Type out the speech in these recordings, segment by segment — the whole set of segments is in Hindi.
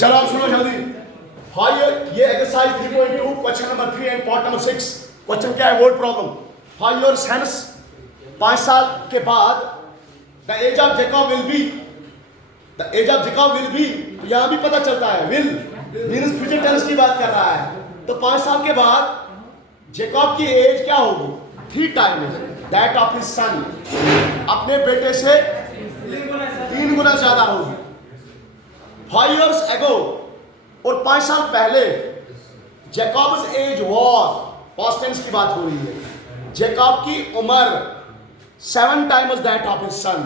चलो आप सुनो जल्दी। ये exercise 3.2 question number 3 and part number 6। Question क्या है? Word problem. 5 years hence, 5 साल के बाद the age of Jacob will be, the age of Jacob will be, तो यहां भी पता चलता है विल मींस फ्यूचर टेंस की बात कर रहा है। तो 5 साल के बाद जेकब की एज क्या होगी? 3 times that of his son, अपने बेटे से 3 गुना ज्यादा होगी। 5 years ago, और 5 साल पहले Jacob's age was, past tense की बात हो रही है, जेकब की उम्र 7 times that of his son,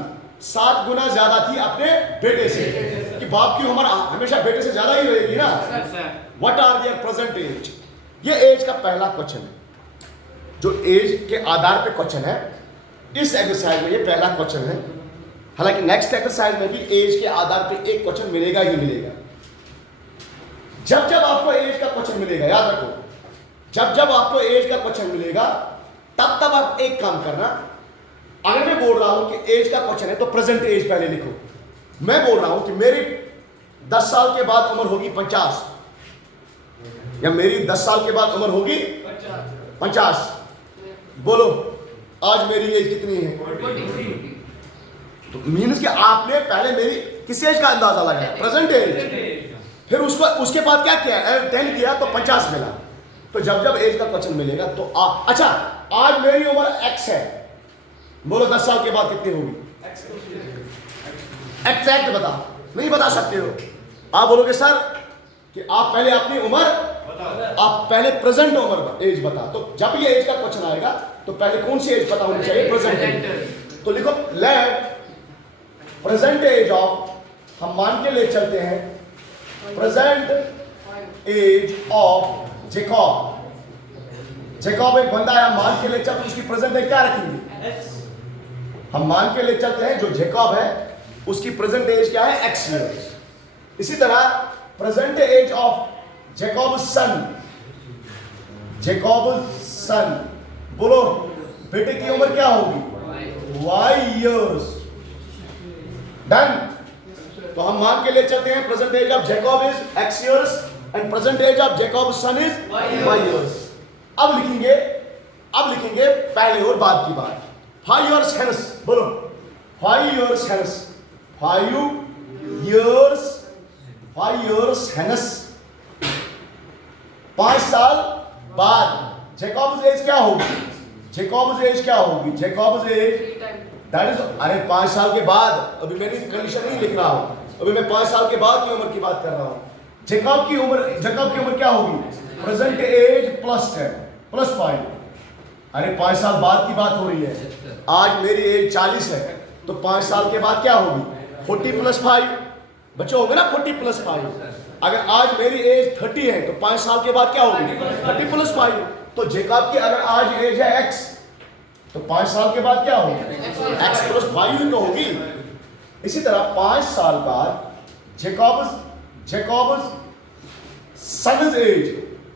7 गुना ज्यादा थी अपने बेटे से। कि बाप की उम्र हमेशा बेटे से ज्यादा ही रहेगी ना। What are their present age? ये एज का पहला क्वेश्चन है, जो एज के आधार पे क्वेश्चन है। इस एक्सरसाइज में ये पहला क्वेश्चन है। हालांकि नेक्स्ट एक्सरसाइज में भी एज के आधार पे एक क्वेश्चन मिलेगा ही मिलेगा। जब जब आपको एज का क्वेश्चन मिलेगा, याद रखो, जब जब आपको एज का क्वेश्चन मिलेगा तब तब आप एक काम करना। अगर मैं बोल रहा हूं कि एज का क्वेश्चन है तो प्रेजेंट एज पहले लिखो। मैं बोल रहा हूं कि मेरी 10 साल के बाद उम्र होगी 50, या मेरी 10 साल के बाद उम्र होगी 50। बोलो आज मेरी एज कितनी है? तो मीन्स कि आपने पहले मेरी किस एज का अंदाजा लगाया? Present age. फिर उसको उसके बाद क्या किया? 10 किया तो 50 मिला। तो जब जब एज का क्वेश्चन मिलेगा तो अच्छा आज मेरी उम्र x है, बोलो 10 साल के बाद कितनी होगी? एग्जैक्ट बता, नहीं बता सकते हो। आप बोलोगे सर कि आप पहले अपनी उम्र, आप पहले प्रेजेंट उम्र एज बता। तो जब ये एज का क्वेश्चन आएगा तो पहले कौन सी एज पता होनी चाहिए? Present age. तो लिखो लेट प्रेजेंट एज ऑफ, हम मान के ले चलते हैं present age of Jacob. Jacob एक बंदा है, हम मान के ले चलते, उसकी प्रेजेंट एज क्या रखेंगे? हम मान के ले चलते हैं जो जेकब है उसकी प्रेजेंट एज क्या है? x years। इसी तरह present age of Jacob son, Jacob son, बोलो बेटे की उम्र क्या होगी? y years। डन। तो हम मान के ले चलते हैं present age of Jacob is x years and present age of Jacob son is y years। अब लिखेंगे पहले और बाद की बात। 5 years hence, बोलो 5 years hence, 5 years hence, 5 साल बाद जेकब्स एज क्या होगी? जेकब्स एज क्या होगी? जेकब्स एज दैट इज, अरे 5 साल के बाद, अभी मैंने कंडीशन नहीं लिख रहा हूं, अभी मैं 5 साल के बाद की उम्र की बात कर रहा हूं। जेकब की उम्र क्या होगी? Present age plus 10 plus 5। अरे 5 साल बाद की बात हो रही है। आज मेरी एज 40 है तो 5 साल के बाद क्या होगी? 40 प्लस 5। बच्चों होंगे ना 40 प्लस 5। अगर आज मेरी एज 30 है तो 5 साल के बाद क्या होगी? 30 प्लस 5। तो जेकब की अगर आज एज है x तो 5 साल के बाद क्या होगी? x प्लस 5 ही तो होगी। इसी तरह 5 साल बाद जेकब सन एज,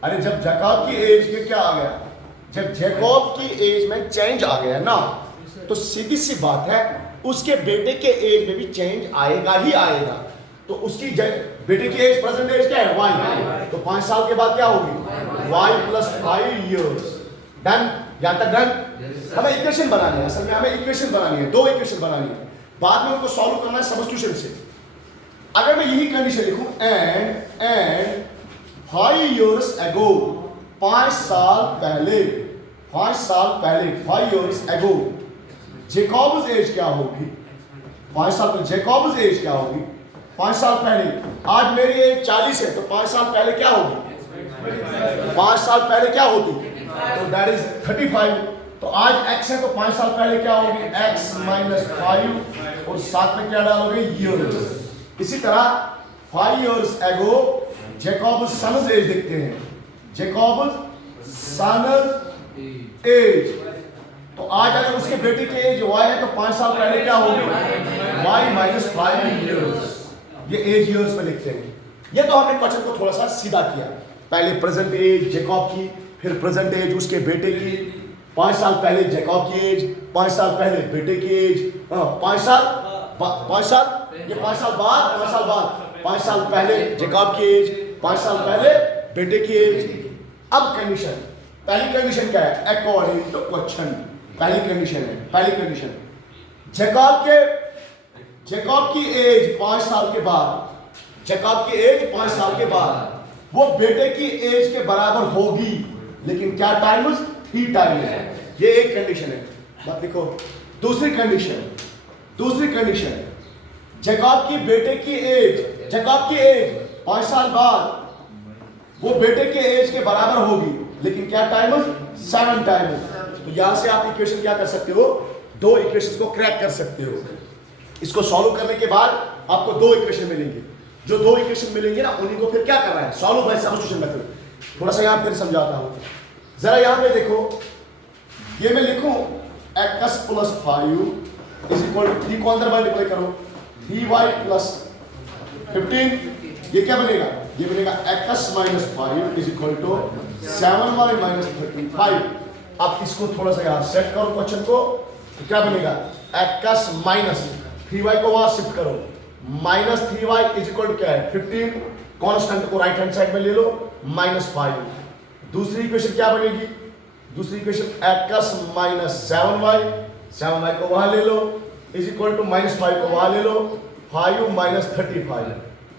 अरे जब जेकब की एज के क्या आ गया? जब जेकब की एज में चेंज आ गया ना, तो सीधी सी बात है उसके बेटे के एज में भी चेंज आएगा ही आएगा। तो उसकी बेटे की एज प्रेजेंट एज क्या है? y। तो 5 साल के बाद क्या होगी? y plus 5 years। डन? यहां तक डन? हमें इक्वेशन बनानी है, असल में हमें इक्वेशन बनानी है, 2 इक्वेशन बनानी है, बाद में उनको सॉल्व करना है सब्स्टिट्यूशन से। अगर मैं यही कंडीशन लिखूं एंड 5 years ago, 5 साल पहले 5 years ago जेकब्स एज क्या होगी? 5 साल पहले जेकब्स एज क्या होगी? 5 साल पहले, आज मेरी एज 40 है तो 5 साल पहले क्या होगी? 5 साल पहले क्या होती? तो दैट इज 35। तो आज x है तो 5 साल पहले क्या होगी? x माइनस 5 और साथ में क्या डालोगे? years। इसी तरह 5 years ago जेकब्स सन एज देखते हैं। जेकब्स सन एज, तो आज अगर उसके बेटे की एज y है तो 5 साल पहले क्या होगी? y minus 5 years। ये एज ईयर्स में लिखते हैं। ये तो हमने क्वेश्चन को थोड़ा सा सीधा किया। पहले प्रेजेंट एज जेकब की, फिर प्रेजेंट एज उसके बेटे की, 5 साल पहले जेकब की एज, 5 साल पहले बेटे की एज, 5 साल, ये 5 साल बाद 5 साल पहले जैकब की एज, 5 साल पहले बेटे की एज। अब कंडीशन, पहली कंडीशन क्या है? अकॉर्डिंग टू क्वेश्चन पहली कंडीशन है, पहली कंडीशन जैकब की एज 5 साल के बाद, जैकब की एज 5 साल के बाद वो बेटे की एज के बराबर होगी, लेकिन क्या टाइम्स? 3 टाइम्स। ये एक कंडीशन है। बात देखो, दूसरी कंडीशन जैकब की बेटे की एज, जैकब की एज 5 साल बाद वो बेटे के एज के बराबर होगी, लेकिन क्या टाइम्स? 7 टाइम्स। तो यहां से आप इक्वेशन क्या कर सकते हो? 2 इक्वेशन को क्रैक कर सकते हो। इसको सॉल्व करने के बाद आपको 2 इक्वेशन मिलेंगे। जो 2 इक्वेशन मिलेंगे ना, उन्हीं को फिर क्या करना है? Solve by substitution method. थोड़ा सा यहां फिर समझाता हूं। जरा यहां पे देखो, ये मैं लिखूं x + 5 इज इक्वल टू 3 को अंदर मल्टीप्लाई करो, 3y + 15। ये क्या बनेगा? ये बनेगा x - 5 is equal to 7y - 35। अब इसको थोड़ा सा यहां सेट करो क्वेश्चन को, तो क्या बनेगा? x माइनस 3y को वहां शिफ्ट करो, -3y इज इक्वल टू क्या है? 15। कांस्टेंट को राइट हैंड साइड में ले लो, -5। दूसरी इक्वेशन क्या बनेगी? दूसरी इक्वेशन x - 7y को वहां ले लो, इज इक्वल टू -5 को वहां ले लो, 5 - 35।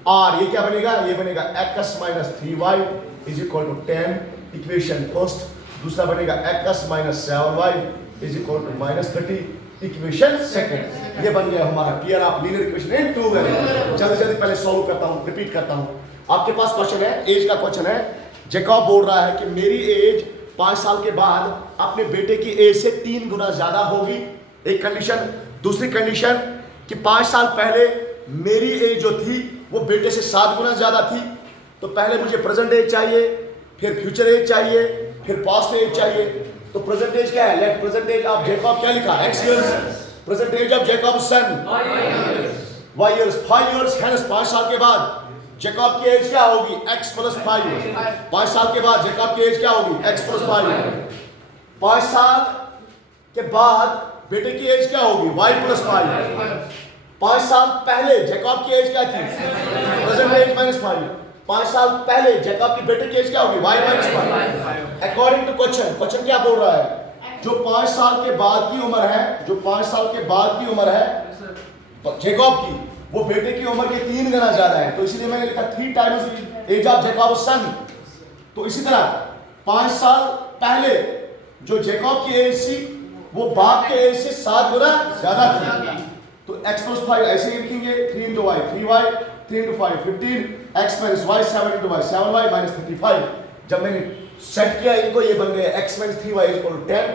और ये क्या बनेगा? ये बनेगा x - 3y is equal to 10। Equation first. दूसरा बनेगा x - 7y is equal to -30। Equation second. ये बन गया हमारा क्लियर आप लीनियर इक्वेशन इन 2 वेरिएबल। जल्दी पहले सॉल्व करता हूं, रिपीट करता हूं। आपके पास क्वेश्चन है, एज का क्वेश्चन है। जैकब बोल रहा है कि मेरी एज 5 साल के बाद अपने बेटे की एज से 3 गुना ज्यादा होगी, एक कंडीशन। दूसरी कंडीशन कि 5 साल पहले मेरी एज जो थी वो बेटे से 7 गुना ज्यादा थी। तो पहले मुझे प्रेजेंट एज चाहिए, फिर फ्यूचर एज चाहिए, फिर पास्ट एज चाहिए। तो प्रेजेंट एज क्या है? Let present age of Jacob क्या लिखा? x years। Present age of Jacob son y years, 5 years। Hence 5 साल के बाद जैकब की एज क्या होगी? x + 5। 5 साल के बाद जैकब की एज क्या होगी? x + 5। 5 साल के बाद बेटे की एज क्या होगी? y + 5। 5 साल पहले जैकब की एज क्या थी? Present as -5। 5 साल पहले जैकब की बेटे की एज क्या होगी? y - 5। According to question, question क्या बोल रहा है? जो 5 साल के बाद की उम्र है, जो 5 साल के बाद की उम्र है जैकब की, वो बेटे की उम्र के 3 गुना ज्यादा है। तो इसलिए मैंने लिखा 3 टाइम्स एज ऑफ जैकब सन। तो इसी तरह 5 साल पहले जो जैकब की एज थी वो बाप के एज से 7 गुना ज्यादा थी। तो x + 5 ऐसे ही लिखेंगे, 3 × y 3y, 3 × 5 15, x - y 7 × y 7y - 35। जब मैंने सेट किया इनको, ये बन गया x - 3y = 10,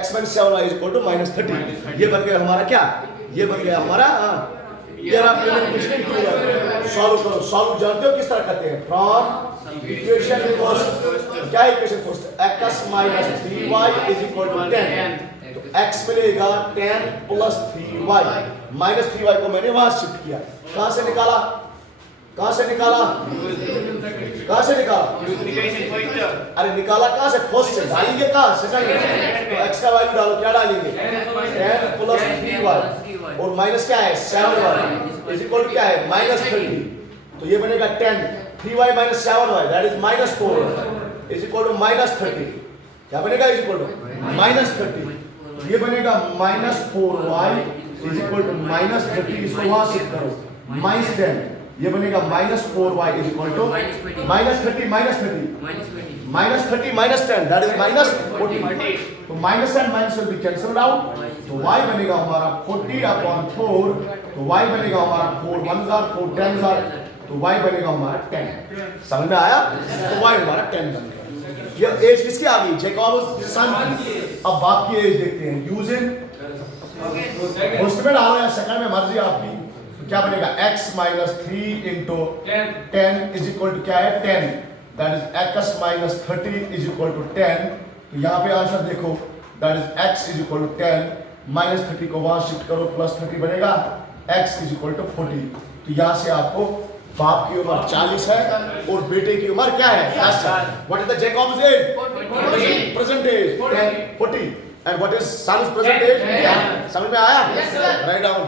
x - 7y = -30। ये बन गया हमारा क्या? ये बन गया हमारा यार आप सॉल्व करो। सॉल्व जानते हो किस तरह करते हैं? From equation first. क्या इक्वेशन फर्स्ट? x - 3y = 10। तो x मिलेगा 10 + 3y। -3y को मैंने वहां शिफ्ट किया। कहां से निकाला? कहां से निकाला? कहां से निकाला? अरे निकाला कहां से? फर्स्ट से। डालेंगे कहां? सेकंड में। तो x का वैल्यू डालो, क्या डालेंगे? 10 + 3y और माइनस क्या है? 7y इज इक्वल टू क्या है? -30। तो ये बनेगा 10 3y - 7y that is -4 is equal to -30। क्या बनेगा? Is equal to -30। ये बनेगा -4y इज इक्वल टू -30। इसको वहां शिफ्ट करो, -10। ये बनेगा -4y is equal to -30 -10 that is -40। तो minus and minus will be cancelled out. तो y बनेगा हमारा 40/4। तो y बनेगा हमारा 4 1s are 4 10s are। तो y बनेगा हमारा 10। समझ में आया? तो y हमारा 10 बन गया। ये एज किसकी आ गई? जैकब सन की। अब बाप की एज देखते हैं। यूजिंग फर्स्ट में डालो या सेकंड में, मर्जी आपकी। तो क्या बनेगा? x - 3 × 10 इज इक्वल टू क्या है? 10 that is x - 30 is equal to 10। तो यहाँ पे आंसर देखो, that is x is equal to 10 -30 को वहां शिफ्ट करो, +30 बनेगा, x इज इक्वल टू 40। तो यहाँ से आपको बाप की उम्र 40 है और बेटे की उम्र क्या है? 10 है। What is the Jacob's age? Present age 10 40 and what is son's present age? समझ में आया? Write down.